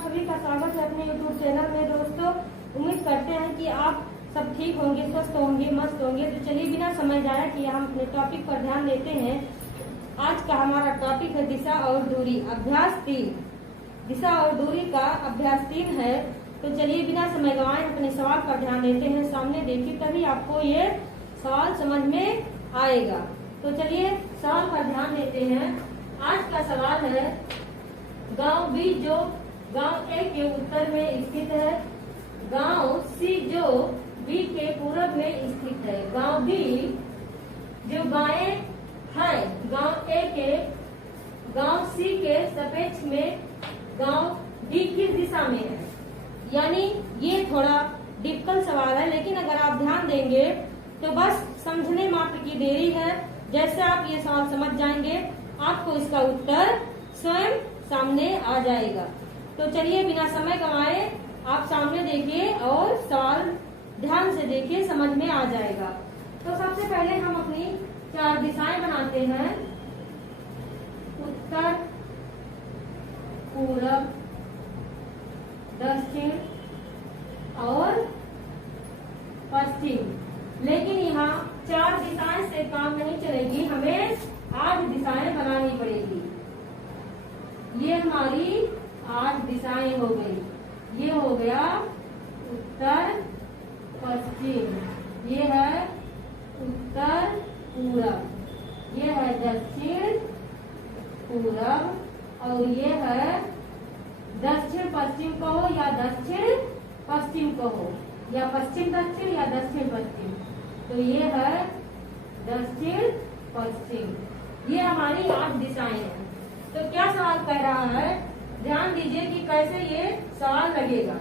सभी का स्वागत है अपने YouTube चैनल में। दोस्तों, उम्मीद करते हैं कि आप सब ठीक होंगे, स्वस्थ होंगे, मस्त होंगे। तो चलिए बिना समय जाया कि हम अपने टॉपिक पर ध्यान देते हैं। आज का हमारा टॉपिक है दिशा और दूरी, अभ्यास 3। दिशा और दूरी का अभ्यास 3 है। तो चलिए बिना समय गंवाए अपने सवाल पर ध्यान देते हैं। सामने देखिए, तभी आपको ये सवाल समझ में आएगा। तो चलिए सवाल पर ध्यान देते हैं। आज का सवाल है, गांव बी जो गांव ए के उत्तर में स्थित है, गांव सी जो बी के पूरब में स्थित है। गांव बी जो गायें हैं गांव ए के गांव सी के सापेक्ष में गांव डी किस दिशा में है। यानी ये थोड़ा डिफिकल्ट सवाल है, लेकिन अगर आप ध्यान देंगे तो बस समझने मात्र की देरी है। जैसे आप ये सवाल समझ जाएंगे, आपको इसका उत्तर स्वयं सामने आ जाएगा। तो चलिए बिना समय गंवाए आप सामने देखिए और सवाल ध्यान से देखिए, समझ में आ जाएगा। तो सबसे पहले हम अपनी 4 दिशाएं बनाते हैं, उत्तर, पूरब, दक्षिण और पश्चिम। लेकिन यहाँ 4 दिशाएं से काम नहीं चलेगी, हमें 8 दिशाएं बनानी पड़ेगी। ये हमारी 8 दिशाएं हो गई। ये हो गया उत्तर पश्चिम, ये है उत्तर पूरब, ये है दक्षिण पूरब, और ये है दक्षिण पश्चिम कहो या दक्षिण पश्चिम कहो, या पश्चिम दक्षिण या दक्षिण पश्चिम। तो ये है दक्षिण पश्चिम। ये हमारी 8 दिशाएं हैं। तो क्या सवाल कह रहा है, ध्यान दीजिए कि कैसे ये सवाल लगेगा।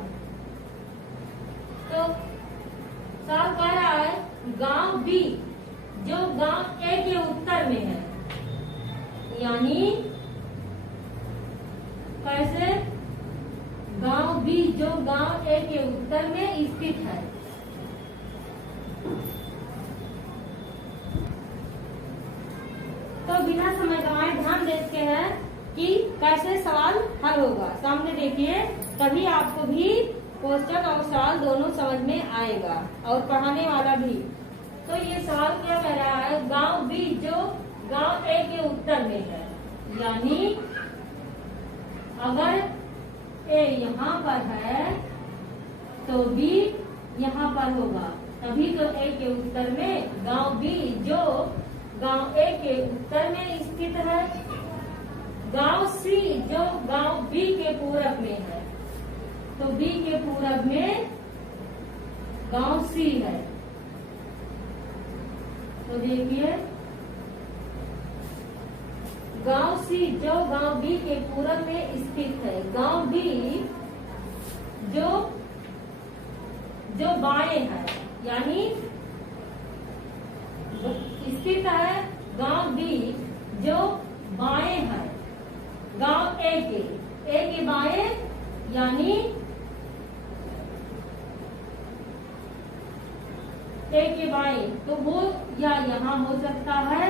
तो सवाल कह रहा है, गांव बी जो गांव ए के उत्तर में है, यानी कैसे, गांव बी जो गांव ए के उत्तर में स्थित है। तो बिना समय गंवाए ध्यान देते हैं कि कैसे सवाल हल होगा। सामने देखिए, तभी आपको भी क्वेश्चन और सवाल दोनों समझ में आएगा, और पढ़ाने वाला भी। तो ये सवाल क्या कह रहा है, गांव बी जो गांव ए के उत्तर में है, यानी अगर ए यहाँ पर है तो बी यहाँ पर होगा, तभी तो ए के उत्तर में। गांव बी जो गांव ए के उत्तर में स्थित है, गांव सी जो गांव बी के पूरब में है, तो बी के पूरब में गांव सी है। तो देखिए, गांव सी जो गांव बी के पूरब में स्थित है, गांव बी जो बाएं है, यानी स्थित है गांव बी जो बाएं है गांव ए के बाएं, यानी ए के बाएं। तो वो या यहाँ हो सकता है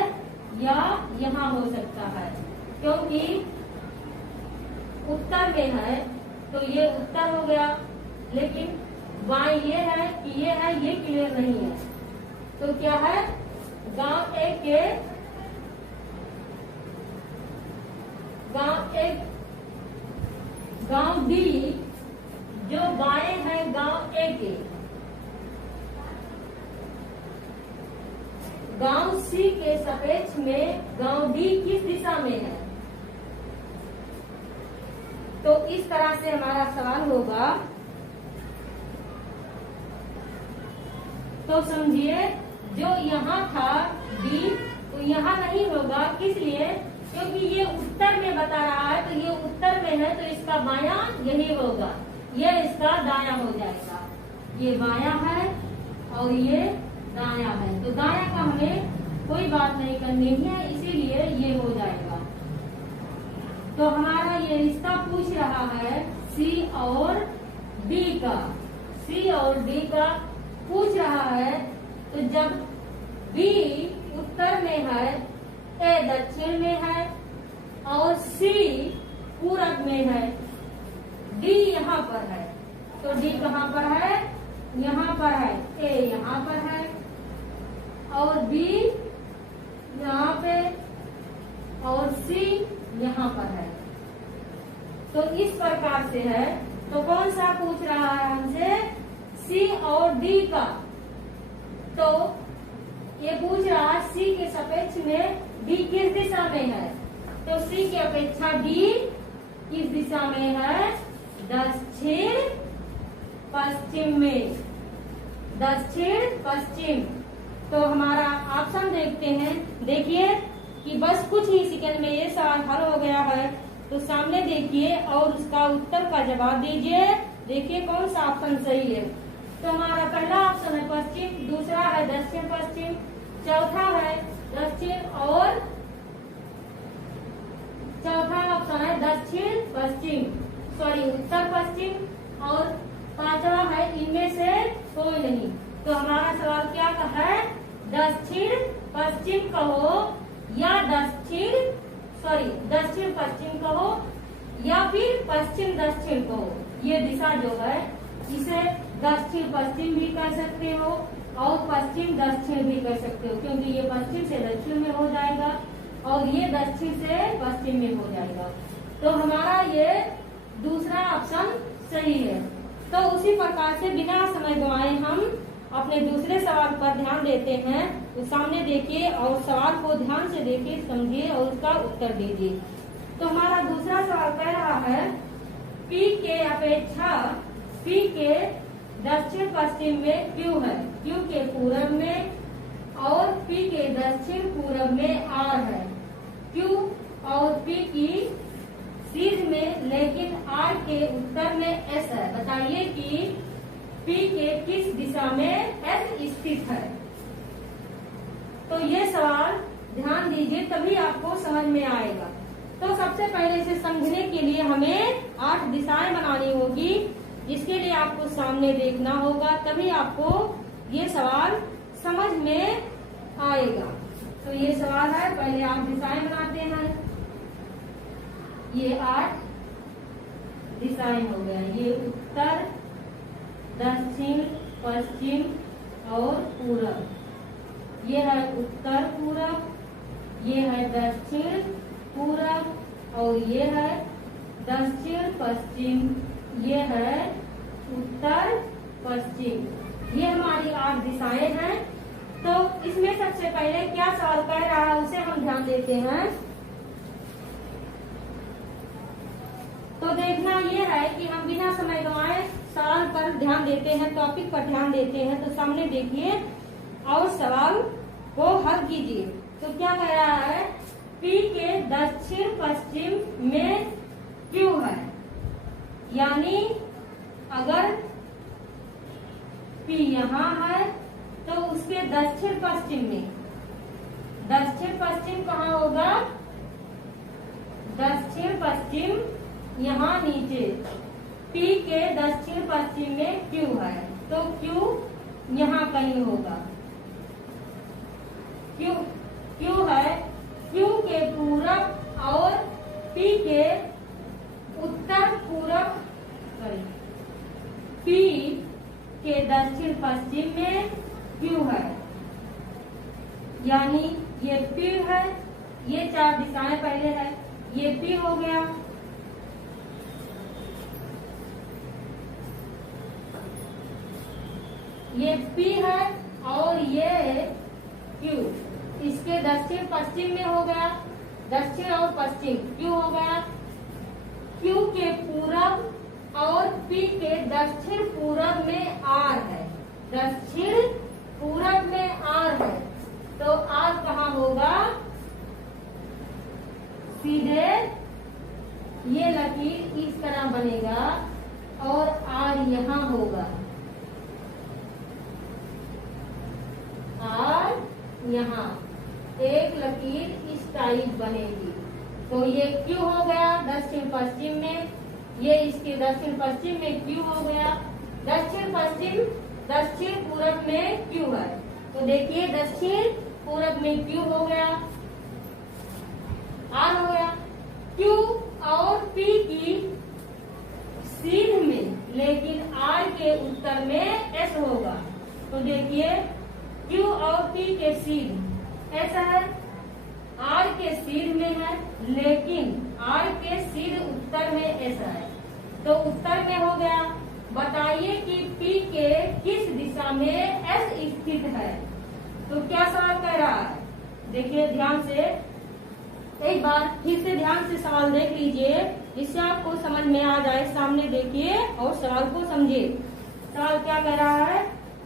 या यहाँ हो सकता है, क्योंकि उत्तर में है तो ये उत्तर हो गया, लेकिन बाएं ये है कि ये है, ये क्लियर नहीं है। तो क्या है, गांव ए के गांव बी जो बाएं है गांव ए के, गांव सी के सापेक्ष में गांव डी किस दिशा में है। तो इस तरह से हमारा सवाल होगा। तो समझिए, जो यहाँ था डी, तो यहाँ नहीं होगा। किस लिए, क्योंकि ये उत्तर में बता रहा है, तो ये उत्तर में है, तो इसका बायां यही होगा, ये इसका दायां हो जाएगा। ये बायां है और ये दायां है, तो दायां का हमें कोई बात नहीं करनी है, इसीलिए ये हो जाएगा। तो हमारा ये रिश्ता पूछ रहा है सी और डी का, सी और डी का पूछ रहा है। तो जब बी उत्तर में है, ए दक्षिण में है और सी पूरब में है, डी पर है, तो डी कहाँ पर है, यहाँ पर है, ए यहाँ पर है और बी यहाँ पे और सी यहाँ पर है। तो इस प्रकार से है। तो कौन सा पूछ रहा है हमसे, सी और डी का। तो ये पूछ रहा है सी के सापेक्ष में डी किस दिशा में है, तो सी की अपेक्षा डी किस दिशा में है, दक्षिण पश्चिम में, दक्षिण पश्चिम। तो हमारा ऑप्शन देखते हैं। देखिए कि बस कुछ ही सेकंड में ये सवाल हल हो गया है। तो सामने देखिए और उसका उत्तर का जवाब दीजिए। देखिए कौन सा ऑप्शन सही है। तो हमारा पहला ऑप्शन है पश्चिम, दूसरा है दक्षिण पश्चिम, चौथा है दक्षिण और चौथा ऑप्शन है दक्षिण पश्चिम, सॉरी उत्तर पश्चिम, और पांचवा है इनमें से कोई नहीं। तो हमारा सवाल क्या है, दक्षिण पश्चिम कहो या दक्षिण पश्चिम कहो या फिर पश्चिम दक्षिण कहो। ये दिशा जो है इसे दक्षिण पश्चिम भी कह सकते हो और पश्चिम दक्षिण भी कह सकते हो, क्योंकि ये पश्चिम से दक्षिण में हो जाएगा और ये दक्षिण से पश्चिम में हो जाएगा। तो हमारा ये दूसरा ऑप्शन सही है। तो उसी प्रकार से बिना समय गंवाए हम अपने दूसरे सवाल पर ध्यान देते हैं। तो सामने देखिए और सवाल को ध्यान से देखिए, समझिए और उसका उत्तर दीजिए। तो हमारा दूसरा सवाल कह रहा है P के अपेक्षा P के दक्षिण पश्चिम में Q है, Q के पूरब में, और P के दक्षिण पूरब में R है। Q और P की सीध में लेकिन R के उत्तर में S है। बताइए कि P के किस दिशा में S स्थित है। तो ये सवाल ध्यान दीजिए तभी आपको समझ में आएगा। तो सबसे पहले इसे समझने के लिए हमें 8 दिशाएं बनानी होगी, जिसके लिए आपको सामने देखना होगा, तभी आपको ये सवाल समझ में आएगा। तो ये सवाल है, पहले आप दिशाएं बनाते हैं। ये 8 दिशाएं हो गया, ये उत्तर, दक्षिण, पश्चिम और पूरब। ये है उत्तर पूरब, ये है दक्षिण पूरब और ये है दक्षिण पश्चिम, ये है उत्तर पश्चिम। ये हमारी 8 दिशाएं हैं। तो इसमें सबसे पहले क्या सवाल कह रहा है उसे हम ध्यान देते हैं। तो देखना ये है कि हम बिना समय गंवाए सवाल पर ध्यान देते हैं, टॉपिक पर ध्यान देते हैं। तो सामने देखिए और सवाल को हल कीजिए। तो क्या कह रहा है, P के दक्षिण पश्चिम में Q है, यानी अगर P यहाँ है तो उसके दक्षिण पश्चिम में, दक्षिण पश्चिम कहाँ होगा, दक्षिण पश्चिम यहाँ नीचे, P के दक्षिण पश्चिम में Q है, तो Q यहाँ कहीं होगा। Q है, Q के पूरब और P के उत्तर पूरब, P के दक्षिण पश्चिम में Q है, यानी ये P है। ये 4 दिशाएं पहले है, ये P हो गया, ये P है और ये Q इसके दक्षिण पश्चिम में हो गया, दक्षिण और पश्चिम Q हो गया। Q के पूरब और P के दक्षिण पूरब में R है, दक्षिण पूरब में R है, तो R कहाँ होगा, सीधे ये लकीर इस तरह बनेगा और R यहाँ होगा, R यहाँ एक लकीर इस टाइप बनेगी। तो ये Q हो गया दक्षिण पश्चिम में, ये इसके दक्षिण पश्चिम में Q हो गया, दक्षिण पश्चिम दक्षिण पूरब में Q है। तो देखिए दक्षिण पूरब में Q हो गया, R हो गया। Q और P की सीध में के उत्तर में एस होगा। तो देखिए क्यू और पी के सीध ऐसा है, आर के सीध में है, लेकिन आर के सीध उत्तर में ऐसा है। तो उत्तर में हो गया। बताइए कि पी के किस दिशा में एस स्थित है। तो क्या सवाल कह रहा है, देखिए ध्यान से, एक बार फिर से ध्यान से सवाल देख लीजिए, जिससे आपको समझ में आ जाए। सामने देखिए और सवाल को समझिए। सवाल क्या कह रहा है,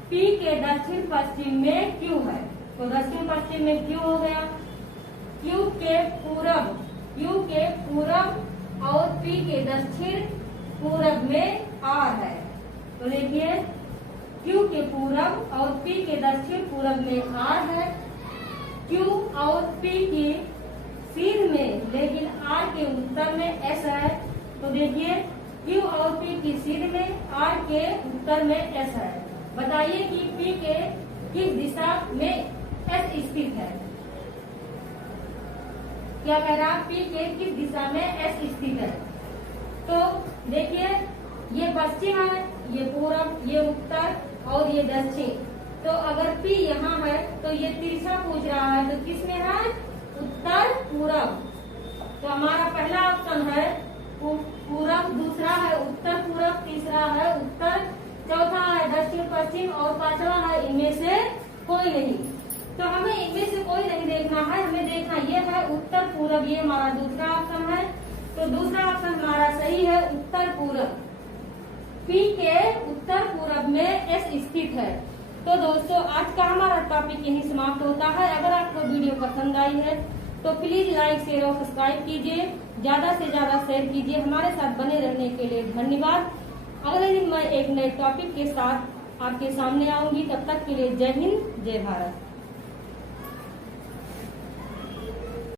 पी के दक्षिण पश्चिम में क्यू है। तो दक्षिण पश्चिम में क्यू हो गया। क्यू के पूरब और पी के दक्षिण पूरब में आर है। तो देखिए क्यू के पूरब और पी के दक्षिण पूरब में आर है। क्यू और पी की सीध में, लेकिन आर के उत्तर में एस है। तो देखिए क्यू और पी की सीध में, आर के उत्तर में एस है। बताइए कि पी के किस दिशा में एस स्थित है। क्या कह रहा, पी के किस दिशा में एस स्थित है। तो देखिए ये पश्चिम है, ये पूरब, ये उत्तर और ये दक्षिण। तो अगर पी यहाँ है तो ये तिरछा पूछ रहा है, तो किस में है, उत्तर पूरब। तो हमारा पहला ऑप्शन है पूरब, दूसरा है उत्तर पूरब, तीसरा है उत्तर, चौथा है दक्षिण पश्चिम और पांचवा है इनमें से कोई नहीं। तो हमें इनमें से कोई नहीं देखना है, हमें देखना ये है उत्तर पूरब। ये हमारा दूसरा ऑप्शन है। तो दूसरा ऑप्शन हमारा सही है, उत्तर पूरब। पी के उत्तर पूरब में एस स्थित है। तो दोस्तों आज का हमारा टॉपिक यही समाप्त होता है। अगर आपको वीडियो पसंद आई है तो प्लीज लाइक, शेयर और सब्सक्राइब कीजिए, ज्यादा से ज्यादा शेयर कीजिए। हमारे साथ बने रहने के लिए धन्यवाद। अगले दिन मैं एक नए टॉपिक के साथ आपके सामने आऊंगी। तब तक के लिए जय हिंद, जय भारत।